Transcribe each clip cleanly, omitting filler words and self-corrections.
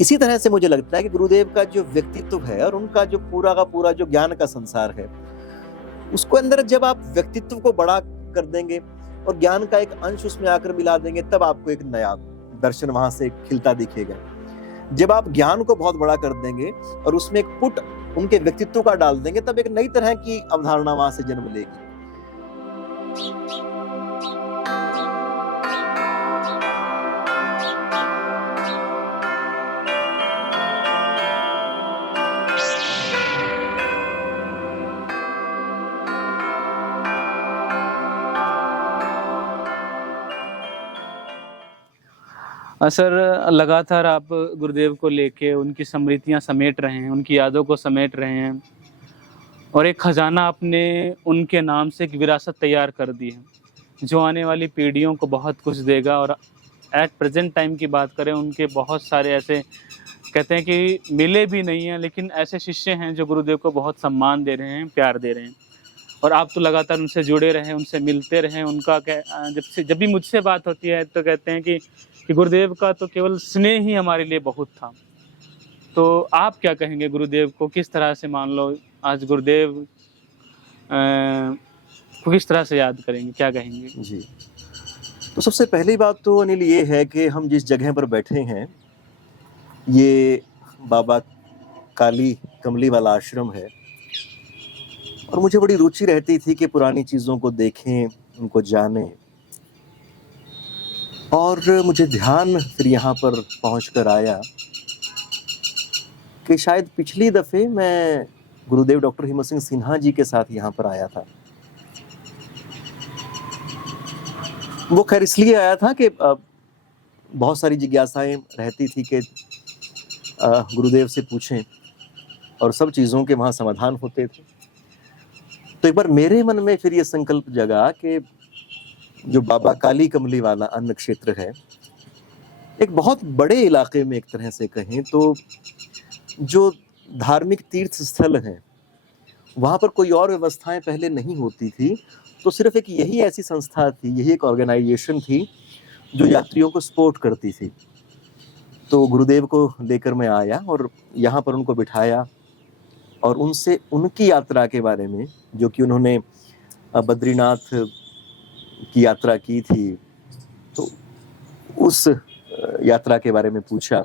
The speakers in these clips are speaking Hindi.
इसी तरह से मुझे लगता है कि गुरुदेव का जो व्यक्तित्व है और उनका जो पूरा का पूरा जो ज्ञान का संसार है, उसको अंदर जब आप व्यक्तित्व को बड़ा कर देंगे और ज्ञान का एक अंश उसमें आकर मिला देंगे, तब आपको एक नया दर्शन वहां से खिलता दिखेगा। जब आप ज्ञान को बहुत बड़ा कर देंगे और उसमें एक पुट उनके व्यक्तित्व का डाल देंगे, तब एक नई तरह की अवधारणा वहां से जन्म लेगी। सर, लगातार आप गुरुदेव को लेके उनकी स्मृतियाँ समेट रहे हैं, उनकी यादों को समेट रहे हैं और एक खजाना आपने उनके नाम से एक विरासत तैयार कर दी है, जो आने वाली पीढ़ियों को बहुत कुछ देगा। और एट प्रेजेंट टाइम की बात करें, उनके बहुत सारे ऐसे कहते हैं कि मिले भी नहीं हैं, लेकिन ऐसे शिष्य हैं जो गुरुदेव को बहुत सम्मान दे रहे हैं, प्यार दे रहे हैं। और आप तो लगातार उनसे जुड़े रहें, उनसे मिलते रहें। उनका जब भी मुझसे बात होती है तो कहते हैं कि गुरुदेव का तो केवल स्नेह ही हमारे लिए बहुत था। तो आप क्या कहेंगे गुरुदेव को किस तरह से, मान लो आज गुरुदेव को किस तरह से याद करेंगे, क्या कहेंगे? जी, तो सबसे पहली बात तो अनिल ये है कि हम जिस जगह पर बैठे हैं, ये बाबा काली कमली वाला आश्रम है और मुझे बड़ी रुचि रहती थी कि पुरानी चीज़ों को देखें, उनको जानें। और मुझे ध्यान फिर यहाँ पर पहुँचकर आया कि शायद पिछली दफ़े मैं गुरुदेव डॉक्टर हिम्मत सिंह सिन्हा जी के साथ यहाँ पर आया था। वो खैर इसलिए आया था कि बहुत सारी जिज्ञासाएं रहती थी कि गुरुदेव से पूछें और सब चीज़ों के वहाँ समाधान होते थे। तो एक बार मेरे मन में फिर ये संकल्प जगा कि जो बाबा काली कमली वाला अन्न क्षेत्र है, एक बहुत बड़े इलाके में एक तरह से कहें तो जो धार्मिक तीर्थ स्थल हैं, वहाँ पर कोई और व्यवस्थाएं पहले नहीं होती थी। तो सिर्फ एक यही ऐसी संस्था थी, यही एक ऑर्गेनाइजेशन थी जो यात्रियों को सपोर्ट करती थी। तो गुरुदेव को लेकर मैं आया और यहाँ पर उनको बिठाया और उनसे उनकी यात्रा के बारे में, जो कि उन्होंने बद्रीनाथ की यात्रा की थी, तो उस यात्रा के बारे में पूछा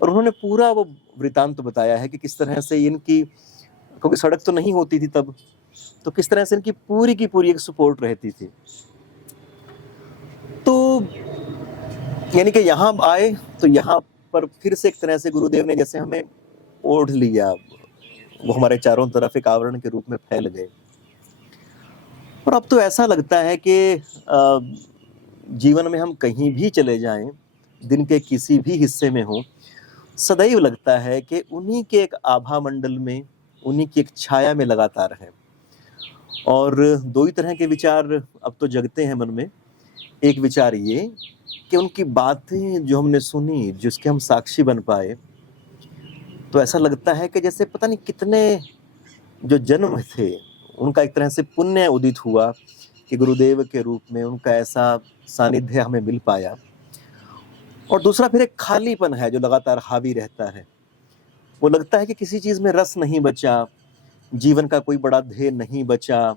और उन्होंने पूरा वो वृतांत बताया है कि किस तरह से इनकी, क्योंकि सड़क तो नहीं होती थी तब, तो किस तरह से इनकी पूरी की पूरी एक सपोर्ट रहती थी। तो यानी कि यहाँ आए तो यहाँ पर फिर से एक तरह से गुरुदेव ने जैसे हमें ओढ़ लिया, वो हमारे चारों तरफ एक आवरण के रूप में फैल गए। और अब तो ऐसा लगता है कि जीवन में हम कहीं भी चले जाएं, दिन के किसी भी हिस्से में हो, सदैव लगता है कि उन्हीं के एक आभा मंडल में, उन्हीं की एक छाया में लगातार है। और दो ही तरह के विचार अब तो जगते हैं मन में। एक विचार ये कि उनकी बातें जो हमने सुनी, जिसके हम साक्षी बन पाए, तो ऐसा लगता है कि जैसे पता नहीं कितने जो जन्म थे, उनका एक तरह से पुण्य उदित हुआ कि गुरुदेव के रूप में उनका ऐसा सानिध्य हमें मिल पाया। और दूसरा फिर एक खालीपन है जो लगातार हावी रहता है। वो लगता है कि किसी चीज़ में रस नहीं बचा, जीवन का कोई बड़ा ध्येय नहीं बचा,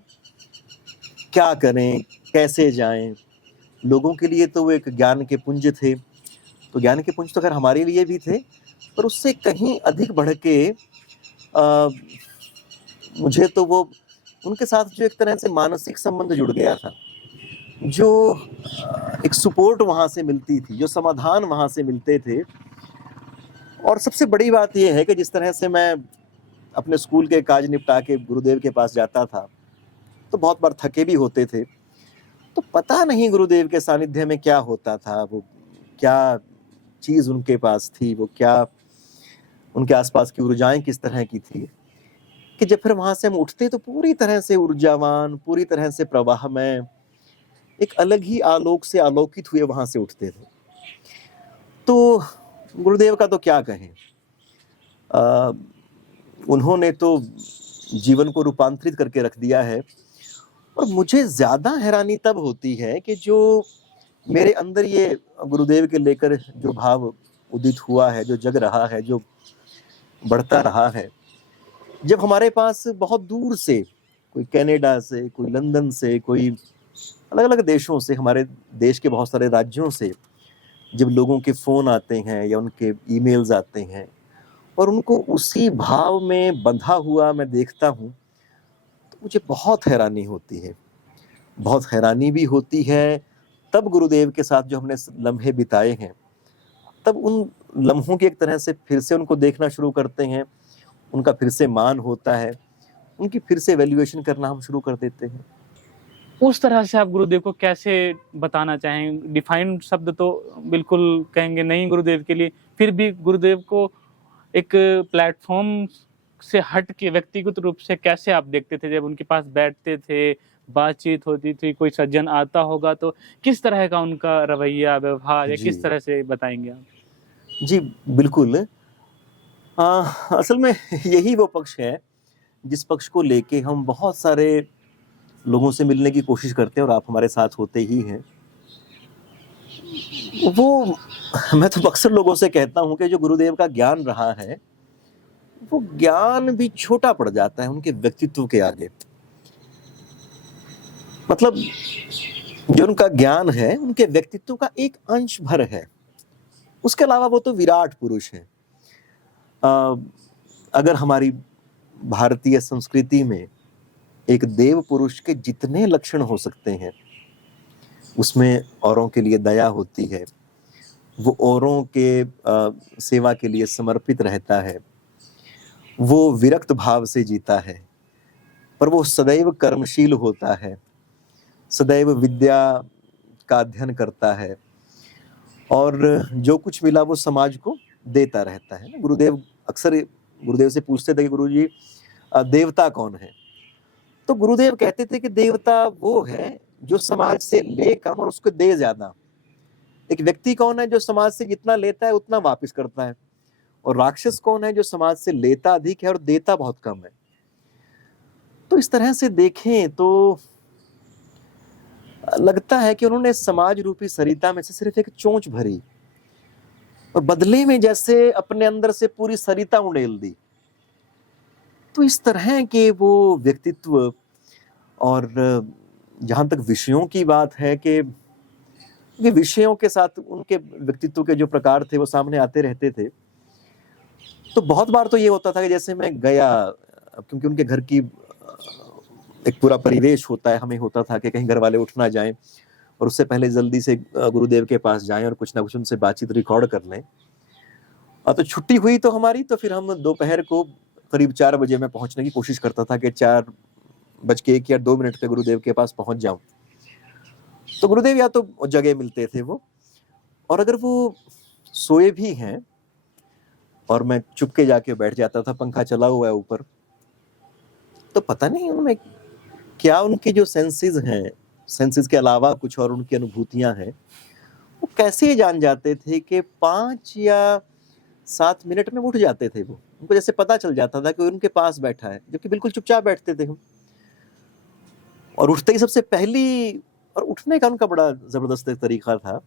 क्या करें, कैसे जाएं। लोगों के लिए तो वो एक ज्ञान के पुंज थे, तो ज्ञान के पुंज तो खैर हमारे लिए भी थे, पर उससे कहीं अधिक बढ़ के मुझे तो वो उनके साथ जो एक तरह से मानसिक संबंध जुड़ गया था, जो एक सपोर्ट वहाँ से मिलती थी, जो समाधान वहाँ से मिलते थे। और सबसे बड़ी बात यह है कि जिस तरह से मैं अपने स्कूल के काज निपटा के गुरुदेव के पास जाता था, तो बहुत बार थके भी होते थे, तो पता नहीं गुरुदेव के सानिध्य में क्या होता था, वो क्या चीज़ उनके पास थी, वो क्या उनके आसपास की ऊर्जाएं किस तरह की थी, कि जब फिर वहाँ से हम उठते तो पूरी तरह से ऊर्जावान, पूरी तरह से प्रवाह में एक अलग ही आलोक से आलोकित हुए वहाँ से उठते थे। तो गुरुदेव का तो क्या कहें, उन्होंने तो जीवन को रूपांतरित करके रख दिया है। और मुझे ज़्यादा हैरानी तब होती है कि जो मेरे अंदर ये गुरुदेव के लेकर जो भाव उदित हुआ है, जो जग रहा है, जो बढ़ता रहा है, जब हमारे पास बहुत दूर से कोई कनाडा से, कोई लंदन से, कोई अलग-अलग देशों से, हमारे देश के बहुत सारे राज्यों से जब लोगों के फ़ोन आते हैं या उनके ईमेल्स आते हैं और उनको उसी भाव में बंधा हुआ मैं देखता हूँ, तो मुझे बहुत हैरानी होती है। बहुत हैरानी भी होती है, तब गुरुदेव के साथ जो हमने लम्हे बिताए हैं, तब उन लम्हों की एक तरह से फिर से उनको देखना शुरू करते हैं, उनका फिर से मान होता है, उनकी फिर से वैल्यूएशन करना हम शुरू कर देते हैं। उस तरह से आप गुरुदेव को कैसे बताना चाहें? डिफाइंड शब्द तो बिल्कुल कहेंगे नहीं गुरुदेव के लिए, फिर भी गुरुदेव को एक प्लेटफ़ॉर्म से हट के व्यक्तिगत रूप से कैसे आप देखते थे? जब उनके पास बैठते थे, बातचीत होती थी, कोई सज्जन आता होगा तो किस तरह का उनका रवैया, व्यवहार या जी। किस तरह से बताएँगे आप? जी, बिल्कुल। अ, असल में यही वो पक्ष है, जिस पक्ष को लेके हम बहुत सारे लोगों से मिलने की कोशिश करते हैं और आप हमारे साथ होते ही हैं। वो मैं तो अक्सर लोगों से कहता हूँ कि जो गुरुदेव का ज्ञान रहा है, वो ज्ञान भी छोटा पड़ जाता है उनके व्यक्तित्व के आगे। मतलब जो उनका ज्ञान है, उनके व्यक्तित्व का एक अंश भर है। उसके अलावा वो तो विराट पुरुष हैं। अगर हमारी भारतीय संस्कृति में एक देव पुरुष के जितने लक्षण हो सकते हैं, उसमें औरों के लिए दया होती है, वो औरों के सेवा के लिए समर्पित रहता है, वो विरक्त भाव से जीता है, पर वो सदैव कर्मशील होता है, सदैव विद्या का अध्ययन करता है और जो कुछ मिला वो समाज को देता रहता है ना। गुरुदेव अक्सर गुरुदेव से पूछते थे कि गुरुजी देवता कौन है? तो गुरुदेव कहते थे कि देवता वो है जो समाज से ले कम और उसको दे ज्यादा। एक व्यक्ति कौन है जो समाज से जितना लेता है उतना वापस करता है, और राक्षस कौन है जो समाज से लेता अधिक है और देता बहुत कम है। तो इस तरह से देखें तो लगता है कि उन्होंने समाज रूपी सरिता में से सिर्फ एक चोंच भरी और बदले में जैसे अपने अंदर से पूरी सरिता उंडेल दी। तो इस तरह के वो व्यक्तित्व, और जहां तक विषयों की बात है कि ये विषयों के साथ उनके व्यक्तित्व के जो प्रकार थे वो सामने आते रहते थे। तो बहुत बार तो ये होता था कि जैसे मैं गया, क्योंकि उनके घर की एक पूरा परिवेश होता है, हमें होता था कि कहीं घर वाले उठ ना जाएं और उससे पहले जल्दी से गुरुदेव के पास जाएं और कुछ ना कुछ उनसे बातचीत रिकॉर्ड कर लें। तो छुट्टी हुई तो हमारी, तो फिर हम दोपहर को करीब 4 बजे मैं पहुंचने की कोशिश करता था कि 4:01 या 2 मिनट पे गुरुदेव के पास पहुंच जाऊं। तो गुरुदेव या तो जगह मिलते थे वो, और अगर वो सोए भी हैं और मैं चुपके जाके बैठ जाता था, पंखा चला हुआ है ऊपर, तो पता नहीं उनमें क्या उनकी जो सेंसेस हैं, सेंसेस के अलावा कुछ और उनकी अनुभूतियां हैं, वो कैसे जान जाते थे कि 5 या 7 मिनट में उठ जाते थे वो। उनको जैसे पता चल जाता था कि उनके पास बैठा है, जबकि बिल्कुल चुपचाप बैठते थे हम। और उठते ही सबसे पहली, और उठने का उनका बड़ा जबरदस्त एक तरीका था।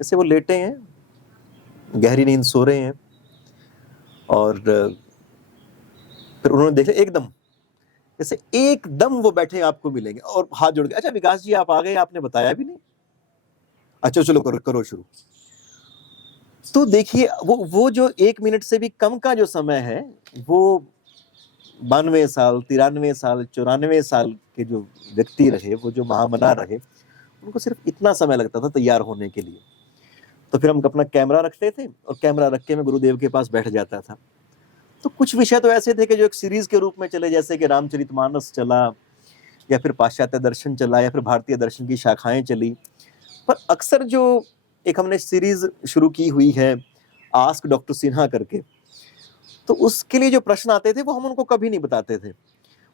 जैसे वो लेटे हैं, गहरी नींद सो रहे हैं, और फिर उन्होंने देखा एकदम, जैसे एकदम वो बैठे आपको मिलेंगे और हाथ जोड़ के, अच्छा विकास जी आप आ गए, आपने बताया भी नहीं, अच्छा चलो करो करो शुरू। तो देखिए वो जो 1 मिनट से भी कम का जो समय है, वो 92 साल, 93 साल, 94 साल के जो व्यक्ति रहे, वो जो महामना रहे, उनको सिर्फ इतना समय लगता था तैयार होने के लिए। तो फिर हम अपना कैमरा रखते थे और कैमरा रख के मैं गुरुदेव के पास बैठ जाता था। तो कुछ विषय तो ऐसे थे कि जो एक सीरीज के रूप में चले, जैसे कि रामचरितमानस चला, या फिर पाश्चात्य दर्शन चला, या फिर भारतीय दर्शन की शाखाएं चली। पर अक्सर जो एक हमने सीरीज शुरू की हुई है आस्क डॉक्टर सिन्हा करके, तो उसके लिए जो प्रश्न आते थे वो हम उनको कभी नहीं बताते थे।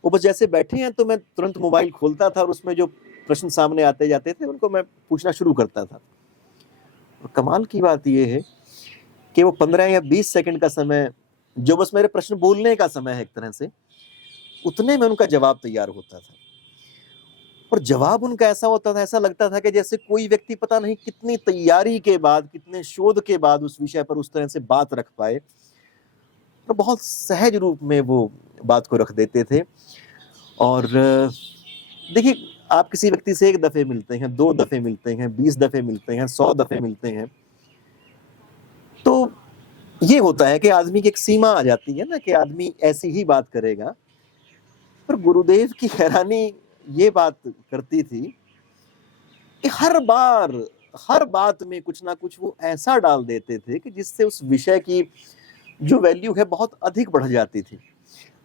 वो बस जैसे बैठे हैं तो मैं तुरंत मोबाइल खोलता था और उसमें जो प्रश्न सामने आते जाते थे उनको मैं पूछना शुरू करता था। और कमाल की बात ये है कि वो 15 या 20 सेकंड का समय, जो बस मेरे प्रश्न बोलने का समय है एक तरह से, उतने में उनका जवाब तैयार होता था। और जवाब उनका ऐसा होता था, ऐसा लगता था कि जैसे कोई व्यक्ति पता नहीं कितनी तैयारी के बाद, कितने शोध के बाद उस विषय पर उस तरह से बात रख पाए, तो बहुत सहज रूप में वो बात को रख देते थे। और देखिए, आप किसी व्यक्ति से 1 दफे मिलते हैं, 2 दफे मिलते हैं, 20 दफे मिलते हैं, 100 दफे मिलते हैं, तो ये होता है कि आदमी की एक सीमा आ जाती है ना, कि आदमी ऐसी ही बात करेगा। पर गुरुदेव की हैरानी ये बात करती थी कि हर बात में कुछ ना कुछ वो ऐसा डाल देते थे कि जिससे उस विषय की जो वैल्यू है बहुत अधिक बढ़ जाती थी।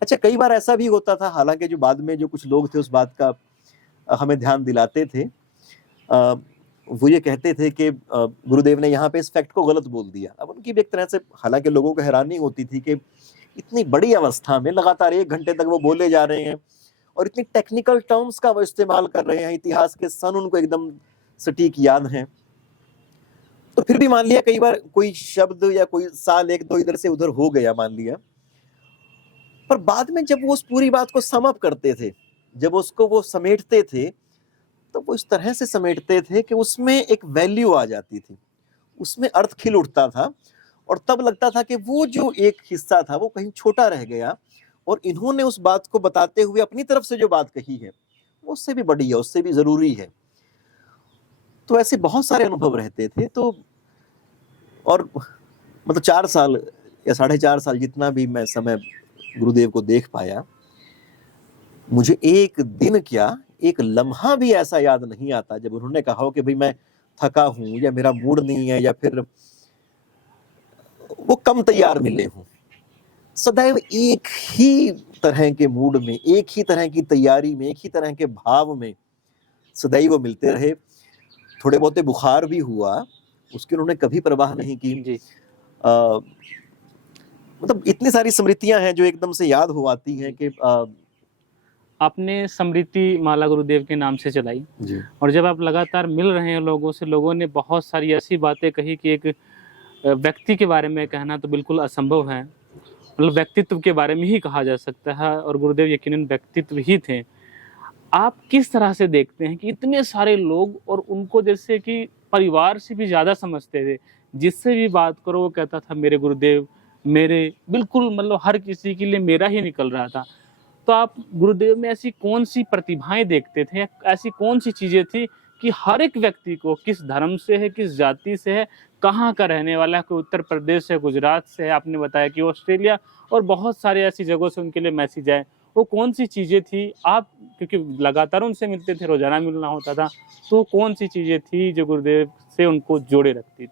अच्छा, कई बार ऐसा भी होता था, हालांकि जो बाद में जो कुछ लोग थे उस बात का हमें ध्यान दिलाते थे। वो ये कहते थे कि गुरुदेव ने यहाँ पे इस फैक्ट को गलत बोल दिया। अब उनकी भी एक तरह से, हालांकि लोगों को हैरानी होती थी कि इतनी बड़ी अवस्था में लगातार 1 घंटे तक वो बोले जा रहे हैं और इतनी टेक्निकल टर्म्स का वो इस्तेमाल कर रहे हैं, इतिहास के सन उनको एकदम सटीक याद हैं। तो फिर भी मान लिया कई बार कोई शब्द या कोई साल 1-2 इधर से उधर हो गया, मान लिया, पर बाद में जब वो उस पूरी बात को सम अप करते थे, जब उसको वो समेटते थे, तो वो इस तरह से समेटते थे कि उसमें एक वैल्यू आ जाती थी, उसमें अर्थ खिल उठता था, और तब लगता था कि वो जो एक हिस्सा था वो कहीं छोटा रह गया, और इन्होंने उस बात को बताते हुए अपनी तरफ से जो बात कही है वो उससे भी बड़ी है, उससे भी जरूरी है। तो ऐसे बहुत सारे अनुभव रहते थे। तो और मतलब 4 साल या 4.5 साल जितना भी मैं समय गुरुदेव को देख पाया, मुझे एक दिन क्या, एक लम्हा भी ऐसा याद नहीं आता जब उन्होंने कहा हो कि भाई मैं थका हूं, या मेरा मूड नहीं है, या फिर वो कम तैयार मिले हों। सदैव एक ही तरह के मूड में, एक ही तरह की तैयारी में, एक ही तरह के भाव में सदैव वो मिलते रहे। थोड़े बहुते बुखार भी हुआ, उसकी उन्होंने कभी परवाह नहीं की। जी। मतलब इतनी सारी स्मृतियां हैं जो एकदम से याद हो आती हैं कि आपने स्मृति माला गुरुदेव के नाम से चलाई, जी और जब आप लगातार मिल रहे हैं लोगों से, लोगों ने बहुत सारी ऐसी बातें कही कि एक व्यक्ति के बारे में कहना तो बिल्कुल असंभव है, मतलब व्यक्तित्व के बारे में ही कहा जा सकता है, और गुरुदेव यकीनन व्यक्तित्व ही थे। आप किस तरह से देखते हैं कि इतने सारे लोग और उनको जैसे कि परिवार से भी ज़्यादा समझते थे, जिससे भी बात करो वो कहता था मेरे गुरुदेव, मेरे, बिल्कुल मतलब हर किसी के लिए मेरा ही निकल रहा था। तो आप गुरुदेव में ऐसी कौन-सी प्रतिभाएँ देखते थे? ऐसी कौन-सी चीज़ें थी कि हर एक व्यक्ति को, किस धर्म से है, किस जाति से है, कहाँ का रहने वाला है, कोई उत्तर प्रदेश से, गुजरात से है, आपने बताया कि ऑस्ट्रेलिया, और बहुत सारे ऐसी जगहों से उनके लिए मैसेज आए। वो कौन-सी चीज़ें थी? आप क्योंकि लगातार उनसे मिलते थे, रोज़ाना मिलना होता था, तो कौन-सी चीज़ें थी जो गुरुदेव से उनको जोड़े रखती थी?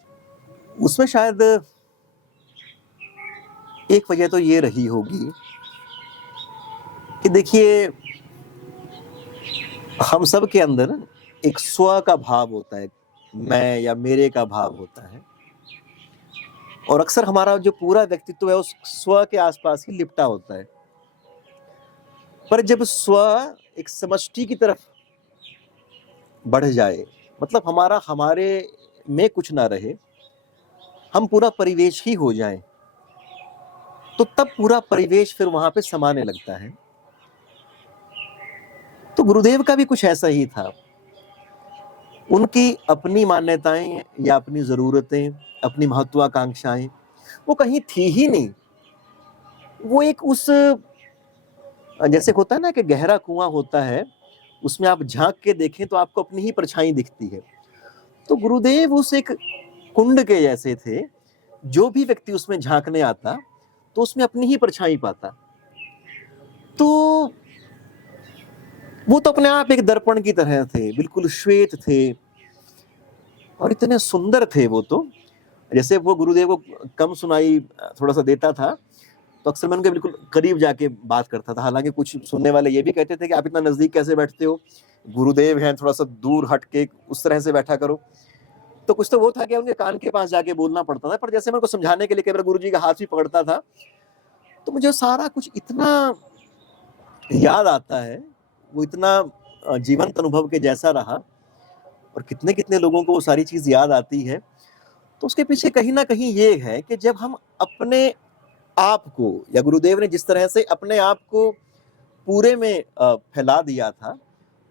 उसमें शायद एक वजह तो ये रही होगी कि देखिए, हम सब के अंदर एक स्व का भाव होता है, मैं या मेरे का भाव होता है, और अक्सर हमारा जो पूरा व्यक्तित्व है उस स्व के आसपास ही लिपटा होता है। पर जब स्व एक समष्टि की तरफ बढ़ जाए, मतलब हमारे में कुछ ना रहे, हम पूरा परिवेश ही हो जाए, तो तब पूरा परिवेश फिर वहां पे समाने लगता है। तो गुरुदेव का भी कुछ ऐसा ही था। उनकी अपनी मान्यताएं या अपनी जरूरतें, अपनी महत्वाकांक्षाएं वो कहीं थी ही नहीं। वो एक उस, जैसे होता है ना कि गहरा कुआं होता है, उसमें आप झांक के देखें तो आपको अपनी ही परछाई दिखती है। तो गुरुदेव उस एक कुंड के जैसे थे, जो भी व्यक्ति उसमें झांकने आता तो उसमें अपनी ही परछाई पाता। तो वो तो अपने आप एक दर्पण की तरह थे, बिल्कुल श्वेत थे और इतने सुंदर थे वो। तो जैसे वो गुरुदेव को कम सुनाई थोड़ा सा देता था, तो अक्सर मैं उनके बिल्कुल करीब जाके बात करता था। हालांकि कुछ सुनने वाले ये भी कहते थे कि आप इतना नजदीक कैसे बैठते हो, गुरुदेव हैं, थोड़ा सा दूर हट के उस तरह से बैठा करो। तो कुछ तो वो था कि उनके कान के पास जाके बोलना पड़ता था। पर जैसे मैं उनको समझाने के लिए कई बार गुरुजी का हाथ भी पकड़ता था, तो मुझे सारा कुछ इतना याद आता है, वो इतना जीवंत अनुभव के जैसा रहा, और कितने कितने लोगों को वो सारी चीज याद आती है। तो उसके पीछे कहीं ना कहीं ये है कि जब हम अपने आप को, या गुरुदेव ने जिस तरह से अपने आप को पूरे में फैला दिया था,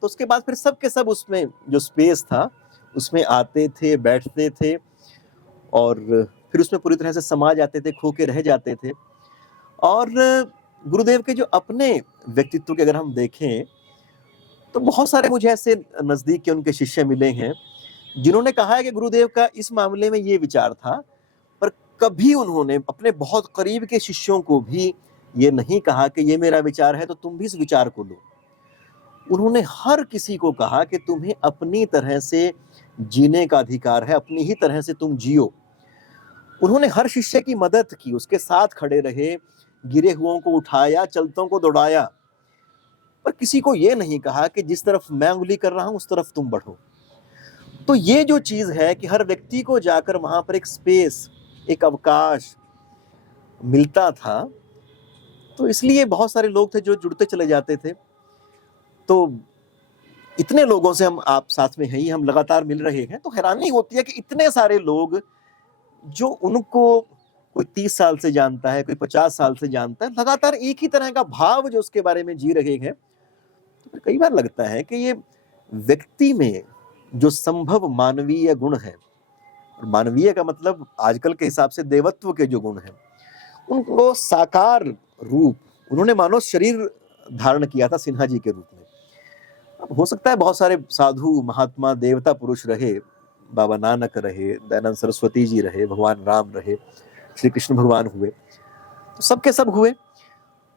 तो उसके बाद फिर सब के सब उसमें जो स्पेस था उसमें आते थे, बैठते थे और फिर उसमें पूरी तरह से समा जाते थे, खो के रह जाते थे। और गुरुदेव के जो अपने व्यक्तित्व के अगर हम देखें तो बहुत सारे मुझे ऐसे नजदीक के उनके शिष्य मिले हैं जिन्होंने कहा है कि गुरुदेव का इस मामले में ये विचार था, पर कभी उन्होंने अपने बहुत करीब के शिष्यों को भी ये नहीं कहा कि ये मेरा विचार है तो तुम भी इस विचार को लो। उन्होंने हर किसी को कहा कि तुम्हें अपनी तरह से जीने का अधिकार है, अपनी ही तरह से तुम जियो। उन्होंने हर शिष्य की मदद की, उसके साथ खड़े रहे, गिरे हुओं को उठाया, चलतों को दौड़ाया, पर किसी को ये नहीं कहा कि जिस तरफ मैं उंगली कर रहा हूं उस तरफ तुम बढ़ो। तो ये जो चीज है कि हर व्यक्ति को जाकर वहां पर एक स्पेस, एक अवकाश मिलता था, तो इसलिए बहुत सारे लोग थे जो जुड़ते चले जाते थे। तो इतने लोगों से हम आप साथ में हैं ही, हम लगातार मिल रहे हैं, तो हैरानी होती है कि इतने सारे लोग जो उनको कोई 30 साल से जानता है, कोई 50 साल से जानता है, लगातार एक ही तरह का भाव जो उसके बारे में जी रहे हैं। तो कई बार लगता है कि ये व्यक्ति में जो संभव मानवीय गुण है, और मानवीय का मतलब आजकल के हिसाब से देवत्व के जो गुण हैं, उनको साकार रूप उन्होंने मानो शरीर धारण किया था सिन्हा जी के रूप में। अब हो सकता है बहुत सारे साधु महात्मा देवता पुरुष रहे, बाबा नानक रहे, दयानंद सरस्वती जी रहे, भगवान राम रहे, श्री कृष्ण भगवान हुए, तो सबके सब हुए,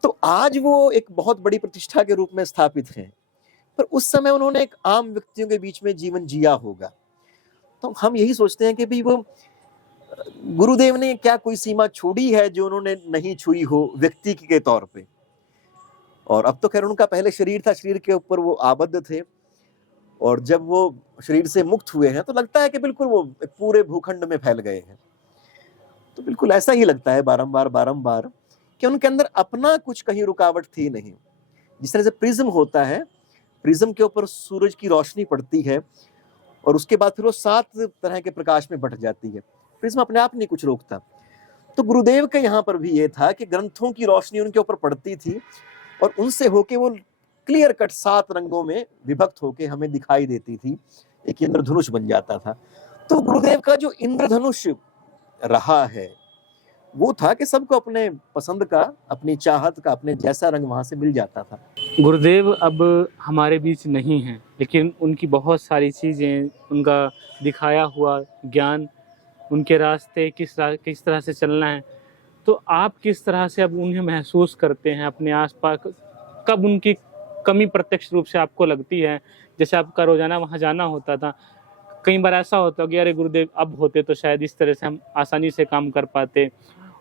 तो आज वो एक बहुत बड़ी प्रतिष्ठा के रूप में स्थापित हैं, पर उस समय उन्होंने एक आम व्यक्तियों के बीच में जीवन जिया होगा। तो हम यही सोचते हैं कि भाई वो गुरुदेव ने क्या कोई सीमा छोड़ी है जो उन्होंने नहीं छुई हो व्यक्ति के तौर पे। और अब तो खैर उनका पहले शरीर था, शरीर के ऊपर वो आबद्ध थे, और जब वो शरीर से मुक्त हुए हैं तो लगता है कि बिल्कुल वो पूरे भूखंड में फैल गए हैं। तो बिल्कुल ऐसा ही लगता है बारंबार बारंबार कि उनके अंदर अपना कुछ कहीं रुकावट थी नहीं। जिस तरह से प्रिज्म होता है, प्रिज्म के ऊपर सूरज की रोशनी पड़ती है और उसके बाद फिर वो 7 तरह के प्रकाश में बट जाती है, प्रिज्म अपने आप नहीं कुछ रोकता। तो गुरुदेव के यहाँ पर भी ये था कि ग्रंथों की रोशनी उनके ऊपर पड़ती थी और उनसे होके वो क्लियर कट 7 रंगों में विभक्त होके हमें दिखाई देती थी, एक इंद्रधनुष बन जाता था। तो गुरुदेव का जो इंद्रधनुष रहा है वो था कि सबको अपने पसंद का, अपनी चाहत का, अपने जैसा रंग वहां से मिल जाता था। गुरुदेव अब हमारे बीच नहीं हैं, लेकिन उनकी बहुत सारी चीज़ें, उनका दिखाया हुआ ज्ञान, उनके रास्ते किस तरह से चलना है, तो आप किस तरह से अब उन्हें महसूस करते हैं अपने आसपास? कब उनकी कमी प्रत्यक्ष रूप से आपको लगती है? जैसे आपका रोजाना वहाँ जाना होता था, कई बार ऐसा होता कि अरे गुरुदेव अब होते तो शायद इस तरह से हम आसानी से काम कर पाते।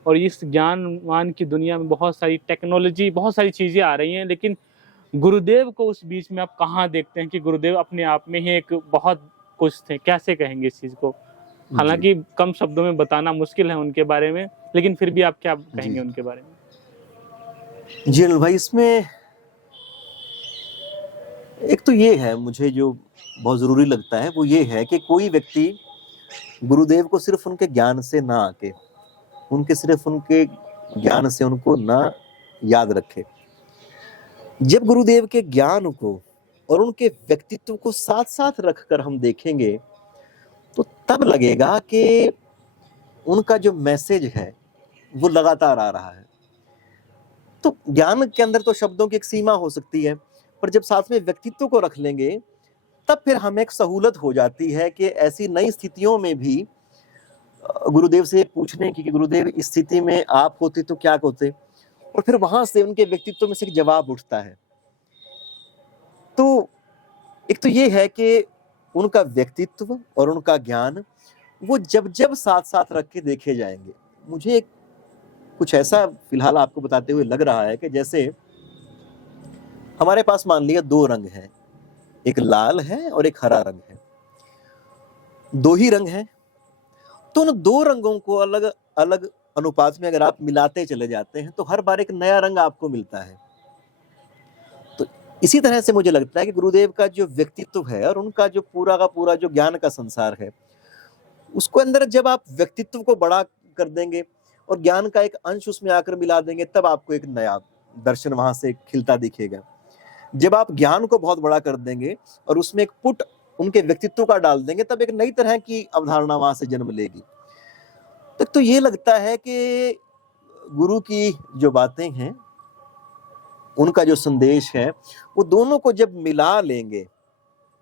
और इस ज्ञानवान की दुनिया में बहुत सारी टेक्नोलॉजी, बहुत सारी चीज़ें आ रही हैं, लेकिन गुरुदेव को उस बीच में आप कहाँ देखते हैं कि गुरुदेव अपने आप में ही एक बहुत कुछ थे? कैसे कहेंगे इस चीज़ को? हालांकि कम शब्दों में बताना मुश्किल है उनके बारे में, लेकिन फिर भी आप क्या कहेंगे उनके बारे में? जी अनिल भाई, इसमें एक तो ये है मुझे जो बहुत जरूरी लगता है, वो ये है कि कोई व्यक्ति गुरुदेव को सिर्फ उनके ज्ञान से ना आके, सिर्फ उनके ज्ञान से उनको ना याद रखे। जब गुरुदेव के ज्ञान को और उनके व्यक्तित्व को साथ साथ रखकर हम देखेंगे तो तब लगेगा कि उनका जो मैसेज है वो लगातार आ रहा है। तो ज्ञान के अंदर तो शब्दों की एक सीमा हो सकती है, पर जब साथ में व्यक्तित्व को रख लेंगे तब फिर हमें एक सहूलत हो जाती है कि ऐसी नई स्थितियों में भी गुरुदेव से पूछने की कि गुरुदेव इस स्थिति में आप होते तो क्या होते, और फिर वहां से उनके व्यक्तित्व में से एक जवाब उठता है। तो एक तो ये है कि उनका व्यक्तित्व और उनका ज्ञान वो जब जब साथ साथ रख के देखे जाएंगे। मुझे कुछ ऐसा फिलहाल आपको बताते हुए लग रहा है कि जैसे हमारे पास मान लिया 2 रंग हैं, एक लाल है और एक हरा रंग है, 2 ही रंग हैं। तो उन 2 रंगों को अलग अलग अनुपात में अगर आप मिलाते चले जाते हैं तो हर बार एक नया रंग आपको मिलता है। तो इसी तरह से मुझे लगता है कि गुरुदेव का जो व्यक्तित्व है और उनका जो पूरा का पूरा जो ज्ञान का संसार है, उसको अंदर जब आप व्यक्तित्व को बड़ा कर देंगे और ज्ञान का एक अंश उसमें आकर मिला देंगे, तब आपको एक नया दर्शन वहां से खिलता दिखेगा। जब आप ज्ञान को बहुत बड़ा कर देंगे और उसमें एक पुट उनके व्यक्तित्व का डाल देंगे, तब एक नई तरह की अवधारणा वहां से जन्म लेगी। तो ये लगता है कि गुरु की जो बातें हैं, उनका जो संदेश है, वो दोनों को जब मिला लेंगे,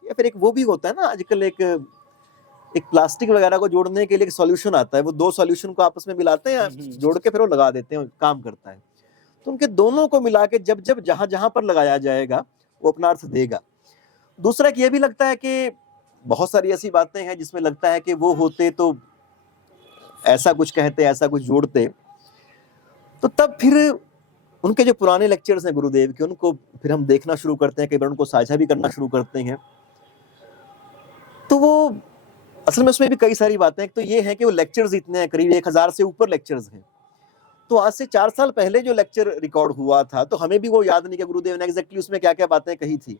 या फिर एक वो भी होता है ना आजकल, एक प्लास्टिक वगैरह को जोड़ने के लिए एक सॉल्यूशन आता है, वो दो सॉल्यूशन को आपस में मिलाते हैं, जोड़ के फिर वो लगा देते हैं, काम करता है। तो उनके दोनों को मिला के जब जब जहां जहां पर लगाया जाएगा वो अपना अर्थ देगा। दूसरा ये भी लगता है कि बहुत सारी ऐसी बातें हैं जिसमें लगता है कि वो होते तो ऐसा कुछ कहते, ऐसा कुछ जोड़ते, तो तब फिर उनके जो पुराने लेक्चर्स हैं गुरुदेव के, उनको फिर हम देखना शुरू करते हैं, कई बार उनको साझा भी करना शुरू करते हैं। तो वो असल में उसमें भी कई सारी बातें, तो ये है कि वो लेक्चर्स इतने हैं, करीब 1000 से ऊपर लेक्चर्स हैं। तो आज से 4 साल पहले जो लेक्चर रिकॉर्ड हुआ था, तो हमें भी वो याद नहीं कि गुरुदेव ने एग्जैक्टली उसमें क्या क्या बातें कही थी।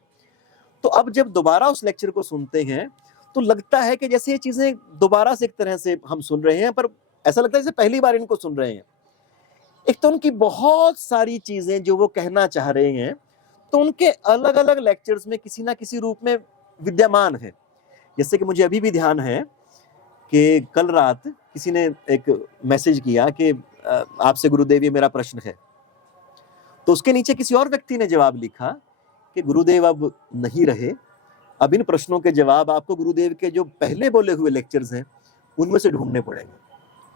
तो अब जब दोबारा उस लेक्चर को सुनते हैं तो लगता है कि जैसे ये चीजें दोबारा से एक तरह से हम सुन रहे हैं, पर ऐसा लगता है जैसे पहली बार इनको सुन रहे हैं। एक तो उनकी बहुत सारी चीजें जो वो कहना चाह रहे हैं, तो उनके अलग अलग लेक्चर्स में किसी ना किसी रूप में विद्यमान है। जैसे कि मुझे अभी भी ध्यान है कि कल रात किसी ने एक मैसेज किया कि आपसे गुरुदेव ये मेरा प्रश्न है, तो उसके नीचे किसी और व्यक्ति ने जवाब लिखा कि गुरुदेव अब नहीं रहे, अब इन प्रश्नों के जवाब आपको गुरुदेव के जो पहले बोले हुए लेक्चर्स हैं उनमें से ढूंढने पड़ेंगे,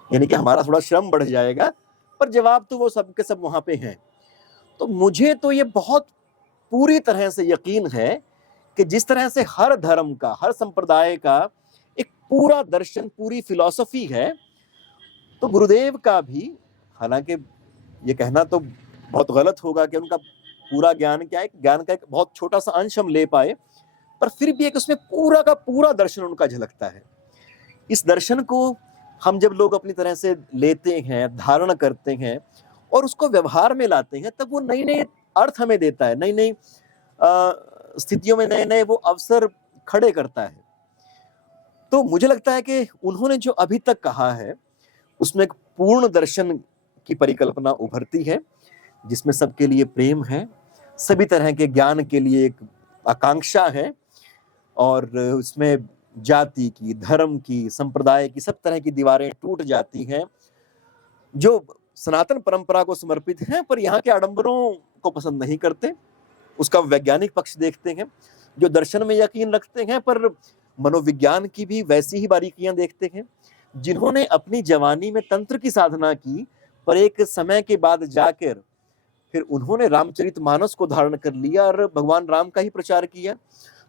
यानी कि हमारा थोड़ा श्रम बढ़ जाएगा, पर जवाब तो वो सब के सब वहां पे हैं। तो मुझे तो ये बहुत पूरी तरह से यकीन है कि जिस तरह से हर धर्म का, हर संप्रदाय का एक पूरा दर्शन, पूरी फिलॉसफी है, तो गुरुदेव का भी, हालांकि ये कहना तो बहुत गलत होगा कि उनका पूरा ज्ञान क्या है, ज्ञान का एक बहुत छोटा सा अंश हम ले पाए, पर फिर भी एक उसमें पूरा का पूरा दर्शन उनका झलकता है। इस दर्शन को हम जब लोग अपनी तरह से लेते हैं, धारण करते हैं और उसको व्यवहार में लाते हैं, तब वो नई नई अर्थ हमें देता है, नई नई स्थितियों में नए नए वो अवसर खड़े करता है। तो मुझे लगता है कि उन्होंने जो अभी तक कहा है उसमें एक पूर्ण दर्शन की परिकल्पना उभरती है, जिसमें सबके लिए प्रेम है, सभी तरह के ज्ञान के लिए एक आकांक्षा है, और उसमें जाति की, धर्म की, संप्रदाय की, सब तरह की दीवारें टूट जाती हैं जो सनातन परंपरा को समर्पित हैं, पर यहाँ के आडंबरों को पसंद नहीं करते, उसका वैज्ञानिक पक्ष देखते हैं, जो दर्शन में यकीन रखते हैं पर मनोविज्ञान की भी वैसी ही बारीकियां देखते हैं, जिन्होंने अपनी जवानी में तंत्र की साधना की, पर एक समय के बाद जाकर फिर उन्होंने रामचरितमानस को धारण कर लिया और भगवान राम का ही प्रचार किया,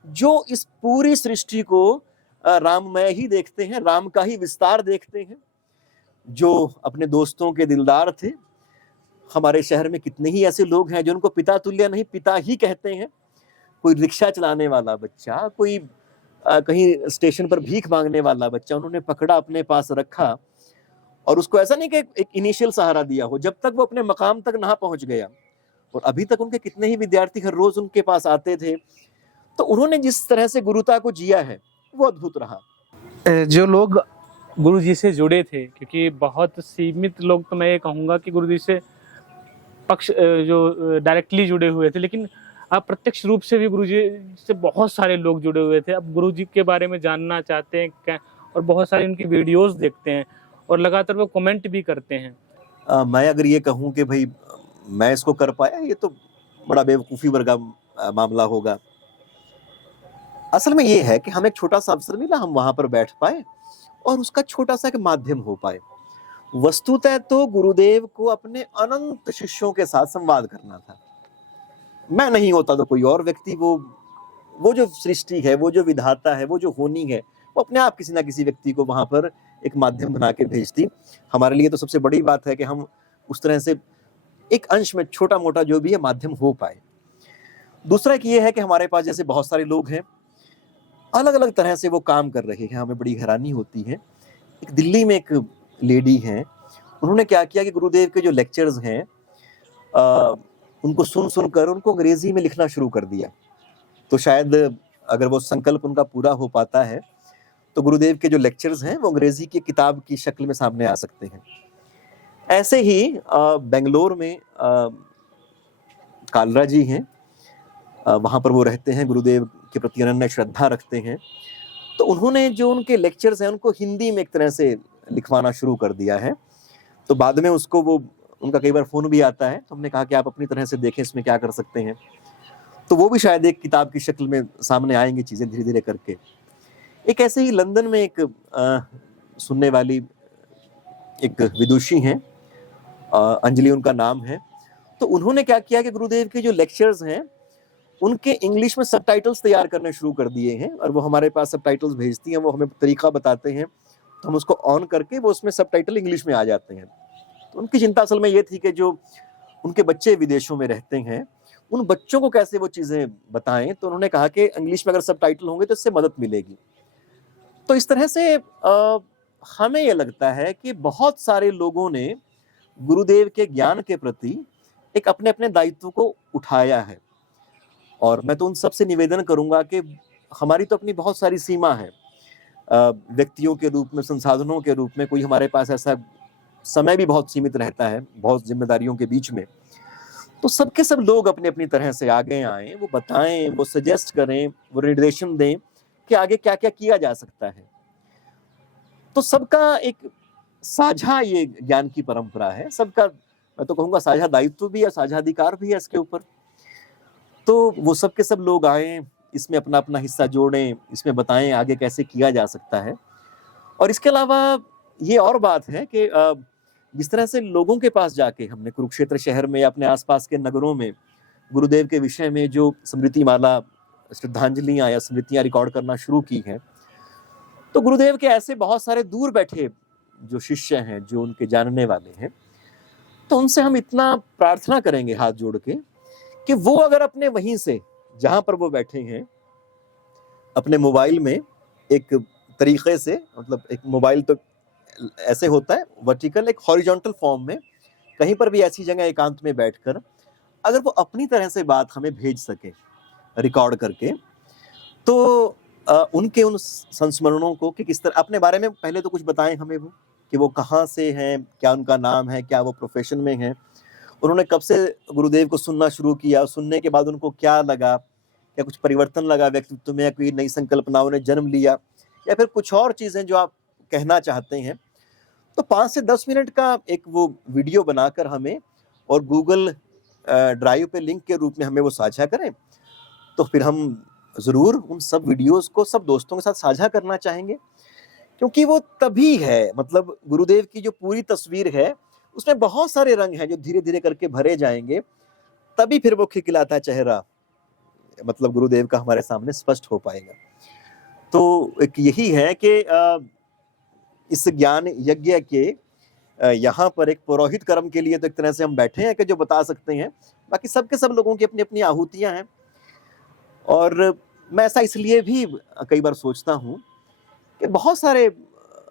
जो इस पूरी सृष्टि को राममय ही देखते हैं, राम का ही विस्तार देखते हैं, जो अपने दोस्तों के दिलदार थे। हमारे शहर में कितने ही ऐसे लोग हैं जो उनको पिता तुल्य नहीं, पिता ही कहते हैं। कोई रिक्शा चलाने वाला बच्चा, कोई कहीं स्टेशन पर भीख मांगने वाला बच्चा, उन्होंने पकड़ा, अपने पास रखा, और उसको ऐसा नहीं कि एक इनिशियल सहारा दिया हो, जब तक वो अपने मकाम तक ना पहुंच गया। और अभी तक उनके कितने ही विद्यार्थी हर रोज उनके पास आते थे। तो उन्होंने जिस तरह से गुरुता को जिया है वो अद्भुत रहा। जो लोग गुरु जी से जुड़े थे, क्योंकि बहुत सीमित लोग, तो मैं ये कहूँगा कि गुरु जी से पक्ष जो डायरेक्टली जुड़े हुए थे, लेकिन आप प्रत्यक्ष रूप से भी गुरु जी से बहुत सारे लोग जुड़े हुए थे। अब गुरु जी के बारे में जानना चाहते हैं और बहुत सारी उनकी वीडियोस देखते हैं और लगातार वो कमेंट भी करते हैं। मैं अगर ये कहूँ कि भाई मैं इसको कर पाया, ये तो बड़ा बेवकूफ़ी वर्गा मामला होगा। असल में ये है कि हमें एक छोटा सा अवसर मिला, हम वहां पर बैठ पाए और उसका छोटा सा एक माध्यम हो पाए। वस्तुतः तो गुरुदेव को अपने अनंत शिष्यों के साथ संवाद करना था। मैं नहीं होता तो कोई और व्यक्ति, वो जो सृष्टि है, वो जो विधाता है, वो जो होनी है, वो अपने आप किसी ना किसी व्यक्ति को वहां पर एक माध्यम बना के भेजती। हमारे लिए तो सबसे बड़ी बात है कि हम उस तरह से एक अंश में छोटा मोटा जो भी है माध्यम हो पाए। दूसरा एक ये है कि हमारे पास जैसे बहुत सारे लोग हैं, अलग अलग तरह से वो काम कर रहे हैं, हमें बड़ी हैरानी होती है। एक दिल्ली में एक लेडी हैं, उन्होंने क्या किया कि गुरुदेव के जो लेक्चर्स हैं उनको सुन सुनकर उनको अंग्रेजी में लिखना शुरू कर दिया। तो शायद अगर वो संकल्प उनका पूरा हो पाता है तो गुरुदेव के जो लेक्चर्स हैं वो अंग्रेजी की किताब की शक्ल में सामने आ सकते हैं। ऐसे ही बेंगलोर में कालरा जी हैं, वहाँ पर वो रहते हैं, गुरुदेव के प्रति अनन्य श्रद्धा रखते हैं। तो उन्होंने जो उनके लेक्चर्स हैं उनको हिंदी में एक तरह से लिखवाना शुरू कर दिया है। तो बाद में उसको वो उनका कई बार फ़ोन भी आता है, तो हमने कहा कि आप अपनी तरह से देखें इसमें क्या कर सकते हैं। तो वो भी शायद एक किताब की शक्ल में सामने आएँगी चीज़ें धीरे-धीरे करके। एक ऐसे ही लंदन में एक सुनने वाली एक विदुषी हैं, अंजलि उनका नाम है। तो उन्होंने क्या किया कि गुरुदेव के जो लेक्चर्स हैं उनके इंग्लिश में सबटाइटल्स तैयार करने शुरू कर दिए हैं, और वो हमारे पास सबटाइटल्स भेजती हैं, वो हमें तरीका बताते हैं, तो हम उसको ऑन करके वो उसमें सबटाइटल इंग्लिश में आ जाते हैं। तो उनकी चिंता असल में ये थी कि जो उनके बच्चे विदेशों में रहते हैं, उन बच्चों को कैसे वो चीज़ें बताएँ, तो उन्होंने कहा कि इंग्लिश में अगर सबटाइटल होंगे तो इससे मदद मिलेगी। तो इस तरह से हमें ये लगता है कि बहुत सारे लोगों ने गुरुदेव के ज्ञान के प्रति एक अपने-अपने दायित्व को उठाया है, और मैं तो उन सबसे निवेदन करूँगा कि हमारी तो अपनी बहुत सारी सीमा है, व्यक्तियों के रूप में, संसाधनों के रूप में, कोई हमारे पास ऐसा समय भी बहुत सीमित रहता है, बहुत ज़िम्मेदारियों के बीच में। तो सब के सब लोग अपनी-अपनी तरह से आगे आएँ, वो बताएँ, वो सजेस्ट करें, वो निर्देशन दें कि आगे क्या-क्या किया जा सकता है। तो सबका एक साझा ये ज्ञान की परंपरा है, सबका मैं तो कहूँगा साझा दायित्व भी है, साझा अधिकार भी है इसके ऊपर। तो वो सब के सब लोग आएँ, इसमें अपना-अपना हिस्सा जोड़ें, इसमें बताएँ आगे कैसे किया जा सकता है। और इसके अलावा ये और बात है कि जिस तरह से लोगों के पास जाके हमने कुरुक्षेत्र शहर में या अपने आस-पास के नगरों में गुरुदेव के विषय में जो स्मृति माला, श्रद्धांजलियाँ या स्मृतियाँ रिकॉर्ड करना शुरू की हैं, तो गुरुदेव के ऐसे बहुत सारे दूर बैठे जो शिष्य हैं, जो उनके जानने वाले हैं, तो उनसे हम इतना प्रार्थना करेंगे हाथ जोड़ के कि वो अगर अपने वहीं से, जहाँ पर वो बैठे हैं, अपने मोबाइल में एक तरीके से, मतलब एक मोबाइल तो ऐसे होता है वर्टिकल, एक हॉरिजॉन्टल फॉर्म में, कहीं पर भी ऐसी जगह एकांत में बैठकर अगर वो अपनी तरह से बात हमें भेज सके रिकॉर्ड करके, तो उनके उन संस्मरणों को कि किस तरह अपने बारे में पहले तो कुछ बताएं हमें वो, कि वो कहाँ से हैं, क्या उनका नाम है, क्या वो प्रोफेशन में हैं, उन्होंने कब से गुरुदेव को सुनना शुरू किया, सुनने के बाद उनको क्या लगा, क्या कुछ परिवर्तन लगा व्यक्तित्व में, या कोई नई संकल्पनाओं ने जन्म लिया, या फिर कुछ और चीज़ें जो आप कहना चाहते हैं। तो 5 से 10 मिनट का एक वो वीडियो बनाकर हमें और गूगल ड्राइव पे लिंक के रूप में हमें वो साझा करें, तो फिर हम ज़रूर उन सब वीडियोज़ को सब दोस्तों के साथ साझा करना चाहेंगे, क्योंकि वो तभी है, मतलब गुरुदेव की जो पूरी तस्वीर है उसमें बहुत सारे रंग हैं जो धीरे-धीरे करके भरे जाएँगे, तभी फिर वो खिलखिलाता चेहरा मतलब गुरुदेव का हमारे सामने स्पष्ट हो पाएगा। तो एक यही है कि इस ज्ञान यज्ञ के यहाँ पर एक पुरोहित कर्म के लिए तो एक तरह से हम बैठे हैं कि जो बता सकते हैं, बाकी सब के सब लोगों की अपनी-अपनी आहूतियाँ हैं। और मैं ऐसा इसलिए भी कई बार सोचता हूँ कि बहुत सारे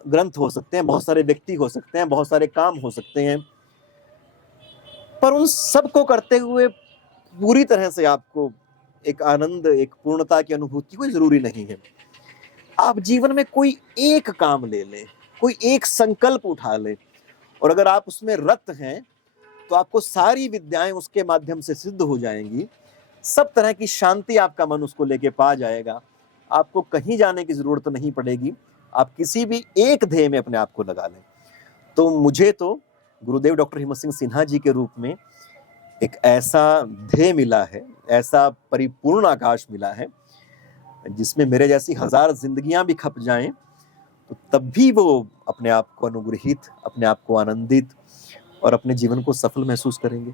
ग्रंथ हो सकते हैं, बहुत सारे व्यक्ति हो सकते हैं, बहुत सारे काम हो सकते हैं, पर उन सब को करते हुए पूरी तरह से आपको एक आनंद, एक पूर्णता की अनुभूति कोई ज़रूरी नहीं है। आप जीवन में कोई एक काम ले लें, कोई एक संकल्प उठा लें, और अगर आप उसमें रत हैं, तो आपको सारी विद्याएँ उसके माध्यम से सिद्ध हो जाएँगी। सब तरह की शांति आपका मन उसको लेके पा जाएगा। आपको कहीं जाने की ज़रूरत नहीं पड़ेगी। आप किसी भी एक ध्येय में अपने आप को लगा लें। तो मुझे तो गुरुदेव डॉक्टर हिम्मत सिंह सिन्हा जी के रूप में एक ऐसा ध्येय मिला है, ऐसा परिपूर्ण आकाश मिला है, जिसमें मेरे जैसी 1000 ज़िंदगियाँ भी खप जाएँ, तो तब भी वो अपने आप को अनुग्रहित, अपने आप को आनंदित और अपने जीवन को सफल महसूस करेंगे।